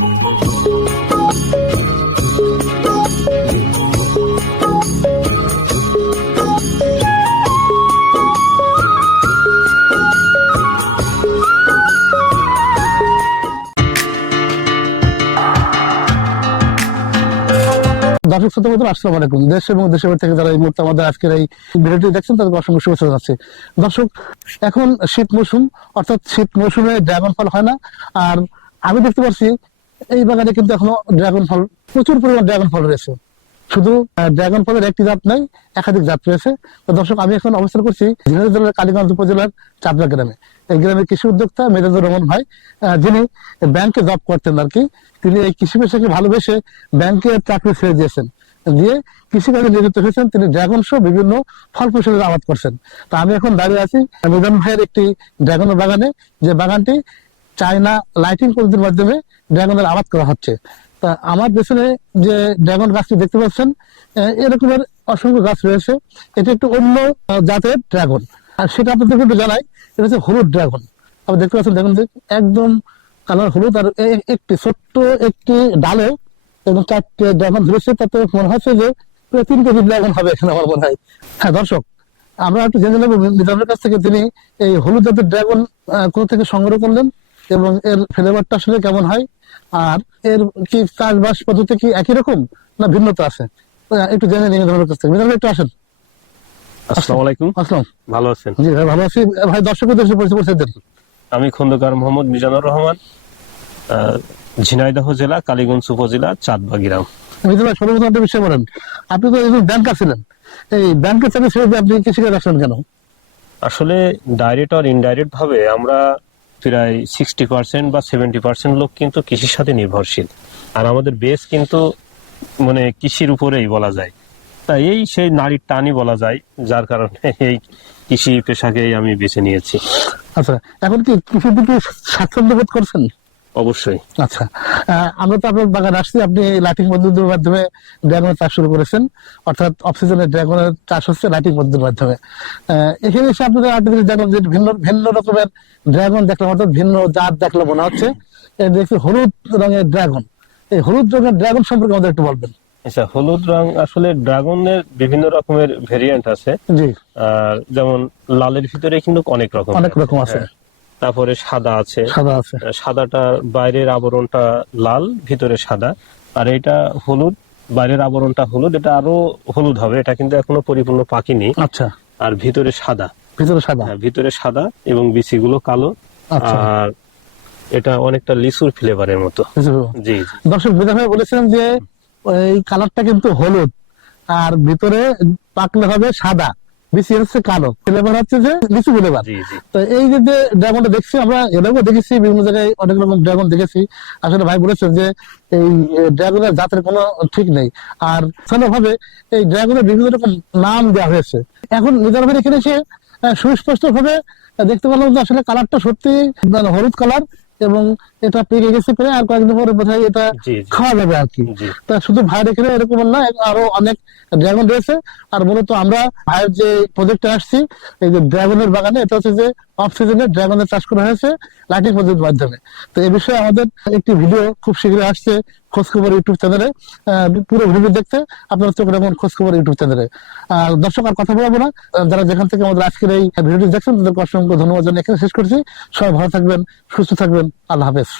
দর্শক শ্রোতা বন্ধুরা, আসসালামু আলাইকুম। দেশ এবং দেশের থেকে যারা এই মুহূর্তে আমাদের আজকের এই ভিডিওটি দেখছেন, তাদেরকে অসংখ্য শুভেচ্ছা জানাচ্ছি। দর্শক, এখন শীত মৌসুম, অর্থাৎ শীত মৌসুমে ড্রাগন ফল হয় না। আর আমি দেখতে পাচ্ছি এই বাগানে কিন্তু এখনও ড্রাগন ফল প্রচুর পরিমাণ ড্রাগন ফল রয়েছে। শুধু ড্রাগন ফলের একটি জাত নাই একাধিক জাত রয়েছে। তো দর্শক, আমি এখন অবস্থান করছি জেলার কালীগঞ্জ উপজেলার চাপড়া গ্রামে। এই গ্রামের কৃষি উদ্যোক্তা মেজাজুর রহমান ভাই যিনি ব্যাংকে জব করতেন আর কি, তিনি এই কৃষি পেশাকে ভালোবেসে ব্যাংকে চাকরি ছেড়ে দিয়েছেন। দিয়ে কৃষিকাজে নিযুক্ত হয়েছেন, তিনি ড্রাগন সহ বিভিন্ন ফল ফসলের আবাদ করছেন। তা আমি এখন দাঁড়িয়ে আছি মিজান ভাইয়ের একটি ড্রাগনের বাগানে, যে বাগানটি চায়না লাইটিং পদ্ধতির মাধ্যমে ড্রাগনের আবাদ করা হচ্ছে। তা আমার পেছনে যে ড্রাগন গাছটি দেখতে পাচ্ছেন এরকমের অসংখ্য গাছ রয়েছে। এটি একটু অন্য জাতের ড্রাগন। আর সেটা আপনাদেরকে একটু জানাই, এটা হচ্ছে হলুদ ড্রাগন। আপনি দেখতে পাচ্ছেন, দেখুন একদম কালার হলুদ আর একটি ছোট্ট একটি ডালে এবং চারটে ড্রাগন ধরেছে। তাতে মনে হচ্ছে যে প্রায় তিন কেজি ড্রাগন হবে এখানে আমার মনে হয়। হ্যাঁ দর্শক, আমরা একটু জেনে নেব মিজানের কাছ থেকে তিনি এই হলুদ জাতের ড্রাগন কোথা থেকে সংগ্রহ করলেন। এবং এর ফ্লেভারটা আসলে কেমন হয়? আর এর কি চাষবাস পদ্ধতি কি একই রকম না ভিন্নতা আছে? একটু জেনে নিই মিজানের কাছ থেকে। একটু আসেন। আসসালামু আলাইকুম। আসলাম ভালো আছেন? জি ভাই ভালো আছি। ভাই দর্শকদের দেশে পরিচয় পরিচয় দেন আমি খন্দকার মোহাম্মদ মিজানুর রহমান ঝিনাইদহ জেলা কালীগঞ্জ উপজেলা চাঁদবা গ্রাম মিজান ভাই সর্বপ্রথম একটা বিষয় বলেন। আপনি তো একজন ব্যাংকার ছিলেন। এই ব্যাংকের চাকরি ছেড়ে আপনি কৃষিকাজ আসলেন কেন? আসলে ডাইরেক্ট আর ইনডাইরেক্ট ভাবে আমরা প্রায় সিক্সটি পার্সেন্ট বা সেভেন্টি পার্সেন্ট লোক কিন্তু কৃষির সাথে নির্ভরশীল। আর আমাদের বেশ কিন্তু মানে কৃষির উপরেই বলা যায়। তাই এই সেই নারীর টানই বলা যায়, যার কারণে এই কৃষি পেশাকেই আমি বেছে নিয়েছি। আচ্ছা এখন কি কৃষির দিকে স্বাচ্ছন্দ্য বোধ করছেন? অবশ্যই। আচ্ছা। আমরা তো আপনার বাগান আসছি আপনি লাইটিং পদ্ধতির মাধ্যমে ড্রাগনের চাষ শুরু করেছেন। অর্থাৎ অক্সিজেনের ড্রাগনের চাষ হচ্ছে লাইটিং পদ্ধতির মাধ্যমে। এখানে এসে আপনাদের আর্টিফিশিয়াল ড্রাগন যে ভিন্ন ভিন্ন রকমের ড্রাগন দেখলাম অর্থাৎ ভিন্ন জাত দেখলে মনে হচ্ছে। দেখছি হলুদ রঙের ড্রাগন এই হলুদ রঙের ড্রাগন সম্পর্কে আমাদের একটু বলবেন। আচ্ছা হলুদ রং আসলে ড্রাগনের বিভিন্ন রকমের ভেরিয়েন্ট আছে। আর যেমন লালের ভিতরে কিন্তু অনেক রকম অনেক রকম আছে। তারপরে সাদা আছে। সাদা আছে। সাদাটা বাইরের আবরণটা লাল ভিতরে সাদা। আর এটা হলুদ বাইরের আবরণটা হলুদ। এটা আরও হলুদ হবে এটা কিন্তু এখনও পরিপূর্ণ পাকেনি আচ্ছা। আর ভিতরে সাদা। ভিতরে সাদা? হ্যাঁ, ভিতরে সাদা এবং বিচিগুলো কালো। আচ্ছা। আর এটা অনেকটা লিচুর ফ্লেভারের মতো। জি দর্শক বিদা ভাই বলেছিলেন যে এই কালারটা কিন্তু হলুদ। আর ভিতরে পাকলে হবে সাদা। হচ্ছে কালো। ফ্লেভার হচ্ছে যে লিচু ফ্লেভার তো এই যে ড্রাগনটা দেখছি আমরা এরকম দেখেছি বিভিন্ন জায়গায় অনেক রকম ড্রাগন দেখেছি। আসলে ভাই বলেছেন যে এই ড্রাগনের জাতের কোনো ঠিক নেই। আর ভাবে এই ড্রাগনের বিভিন্ন রকম নাম দেওয়া হয়েছে। এখন নিজার ভাই এখানে এসে সুস্পষ্ট ভাবে দেখতে পেলাম যে আসলে কালারটা সত্যি মানে হলুদ কালার এবং এটা পেকে গেছে পরে আর কয়েকদিন পরে বোধহয় এটা খাওয়া যাবে আর কি। তা শুধু ভাই রেখে এরকম না আরও অনেক ড্রাগন রয়েছে। আর মূলত আমরা ভাইয়ের যে প্রজেক্টে আসছি এই যে ড্রাগনের বাগানে এটা হচ্ছে যে অফ সিজনে ড্রাগনের চাষ করা হয়েছে লাইটিং পদ্ধতির মাধ্যমে। তো এ বিষয়ে আমাদের একটি ভিডিও খুব শীঘ্রই আসছে খোঁজখবর ইউটিউব চ্যানেলে। পুরো ভিডিও দেখতে আপনারা চোখ রাখুন খোঁজখবর ইউটিউব চ্যানেলে। আর দর্শক আর কথা বলব না। যারা যেখান থেকে আমাদের আজকের এই ভিডিওটি দেখছেন, তাদেরকে অসংখ্য ধন্যবাদ জানিয়ে এখানে শেষ করছি। সবাই ভালো থাকবেন, সুস্থ থাকবেন। আল্লাহ হাফেজ।